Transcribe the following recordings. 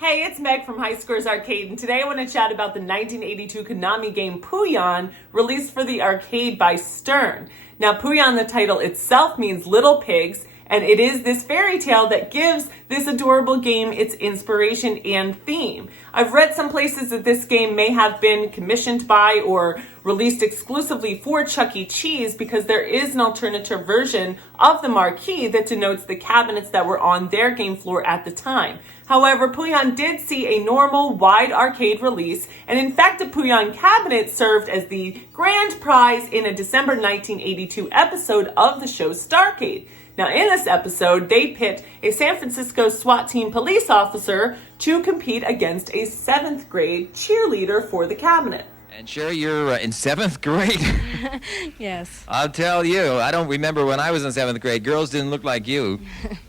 Hey, it's Meg from High Scores Arcade, and today I want to chat about the 1982 Konami game Pooyan, released for the arcade by Stern. Now, Pooyan, the title itself, means little pigs, and it is this fairy tale that gives this adorable game its inspiration and theme. I've read some places that this game may have been commissioned by or released exclusively for Chuck E. Cheese because there is an alternative version of the marquee that denotes the cabinets that were on their game floor at the time. However, Pooyan did see a normal, wide arcade release, and in fact, the Pooyan cabinet served as the grand prize in a December 1982 episode of the show Starcade. Now, in this episode, they pit a San Francisco SWAT team police officer to compete against a 7th grade cheerleader for the cabinet. And Sherry, you're in 7th grade? Yes. I'll tell you, I don't remember when I was in 7th grade. Girls didn't look like you.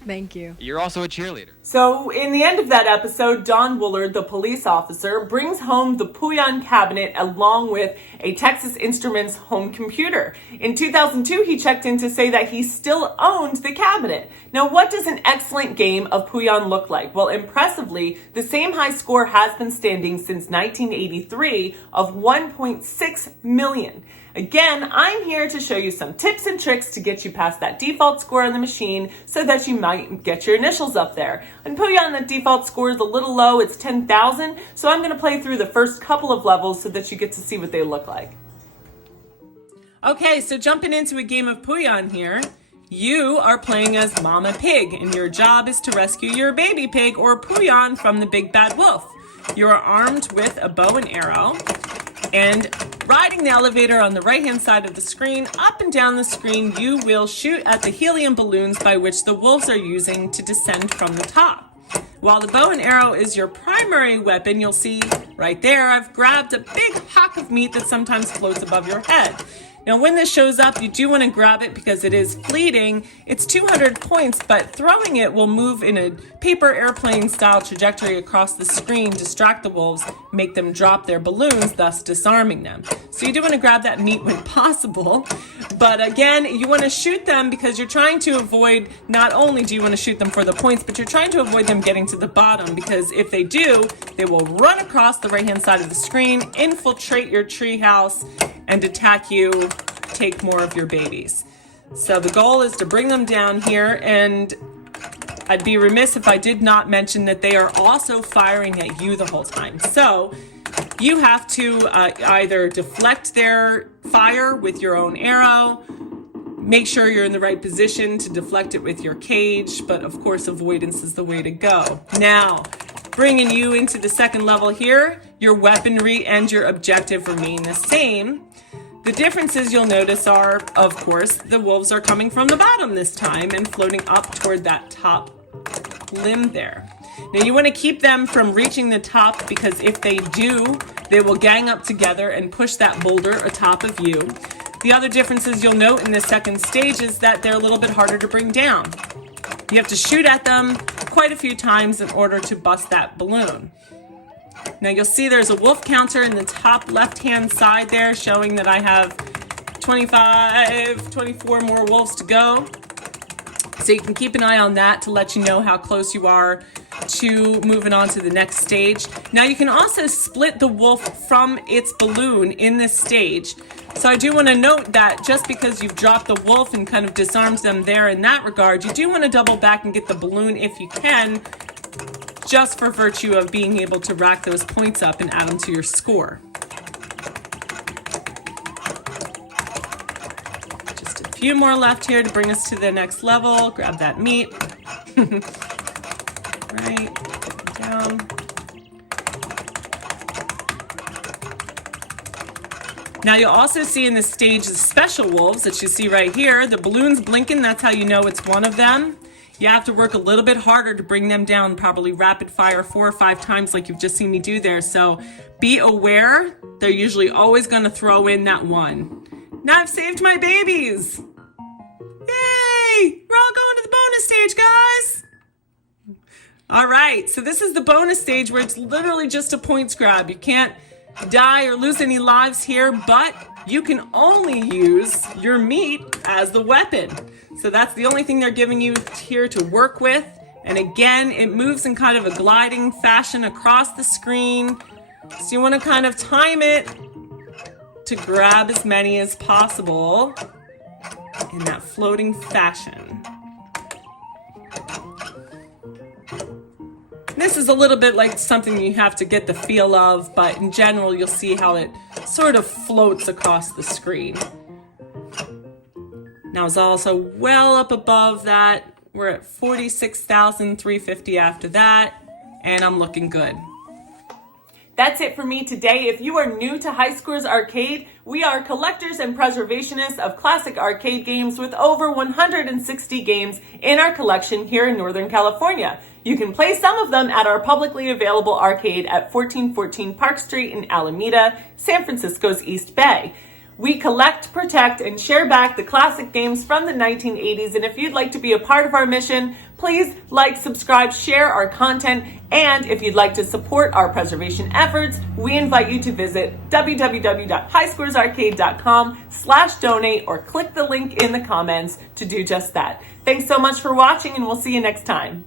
Thank you. You're also a cheerleader. So, in the end of that episode, Don Woolard, the police officer, brings home the Pooyan cabinet along with a Texas Instruments home computer. In 2002, he checked in to say that he still owned the cabinet. Now, what does an excellent game of Pooyan look like? Well, impressively, the same high score has been standing since 1983 of 1.6 million. Again, I'm here to show you some tips and tricks to get you past that default score on the machine so that you might get your initials up there. On Pooyan, the default score is a little low, it's 10,000, so I'm going to play through the first couple of levels so that you get to see what they look like. Okay, so jumping into a game of Pooyan here, you are playing as Mama Pig, and your job is to rescue your baby pig, or Pooyan, from the big bad wolf. You are armed with a bow and arrow, and riding the elevator on the right-hand side of the screen, up and down the screen, you will shoot at the helium balloons by which the wolves are using to descend from the top. While the bow and arrow is your primary weapon, you'll see right there, I've grabbed a big hunk of meat that sometimes floats above your head. Now, when this shows up, you do want to grab it because it is fleeting. It's 200 points, but throwing it will move in a paper airplane style trajectory across the screen, distract the wolves, make them drop their balloons, thus disarming them. So you do want to grab that meat when possible. But again, you want to shoot them because you're trying to avoid, not only do you want to shoot them for the points, but you're trying to avoid them getting to the bottom, because if they do, they will run across the right-hand side of the screen, infiltrate your treehouse, and attack you, take more of your babies. So the goal is to bring them down here, and I'd be remiss if I did not mention that they are also firing at you the whole time. So you have to either deflect their fire with your own arrow, make sure you're in the right position to deflect it with your cage, but of course avoidance is the way to go. Now, bringing you into the second level here, your weaponry and your objective remain the same. The differences you'll notice are, of course, the wolves are coming from the bottom this time and floating up toward that top limb there. Now you want to keep them from reaching the top, because if they do, they will gang up together and push that boulder atop of you. The other differences you'll note in the second stage is that they're a little bit harder to bring down. You have to shoot at them quite a few times in order to bust that balloon. Now you'll see there's a wolf counter in the top left-hand side there showing that I have 24 more wolves to go. So you can keep an eye on that to let you know how close you are to moving on to the next stage. Now you can also split the wolf from its balloon in this stage. So I do want to note that just because you've dropped the wolf and kind of disarmed them there in that regard, you do want to double back and get the balloon if you can, just for virtue of being able to rack those points up and add them to your score. Just a few more left here to bring us to the next level. Grab that meat. Right, down. Now you'll also see in this stage the special wolves that you see right here. The balloon's blinking, that's how you know it's one of them. You have to work a little bit harder to bring them down, probably rapid fire 4 or 5 times like you've just seen me do there. So be aware, they're usually always going to throw in that one. Now I've saved my babies. Yay! We're all going to the bonus stage, guys. All right, so this is the bonus stage where it's literally just a points grab. You can't die or lose any lives here, but you can only use your meat as the weapon. So that's the only thing they're giving you here to work with. And again, it moves in kind of a gliding fashion across the screen. So you want to kind of time it to grab as many as possible in that floating fashion. This is a little bit like something you have to get the feel of, but in general, you'll see how it sort of floats across the screen. Now it's also well up above that. We're at 46,350 after that, and I'm looking good. That's it for me today. If you are new to High Scores Arcade, we are collectors and preservationists of classic arcade games with over 160 games in our collection here in Northern California. You can play some of them at our publicly available arcade at 1414 Park Street in Alameda, San Francisco's East Bay. We collect, protect, and share back the classic games from the 1980s, and if you'd like to be a part of our mission, please like, subscribe, share our content, and if you'd like to support our preservation efforts, we invite you to visit www.highscoresarcade.com/donate or click the link in the comments to do just that. Thanks so much for watching, and we'll see you next time.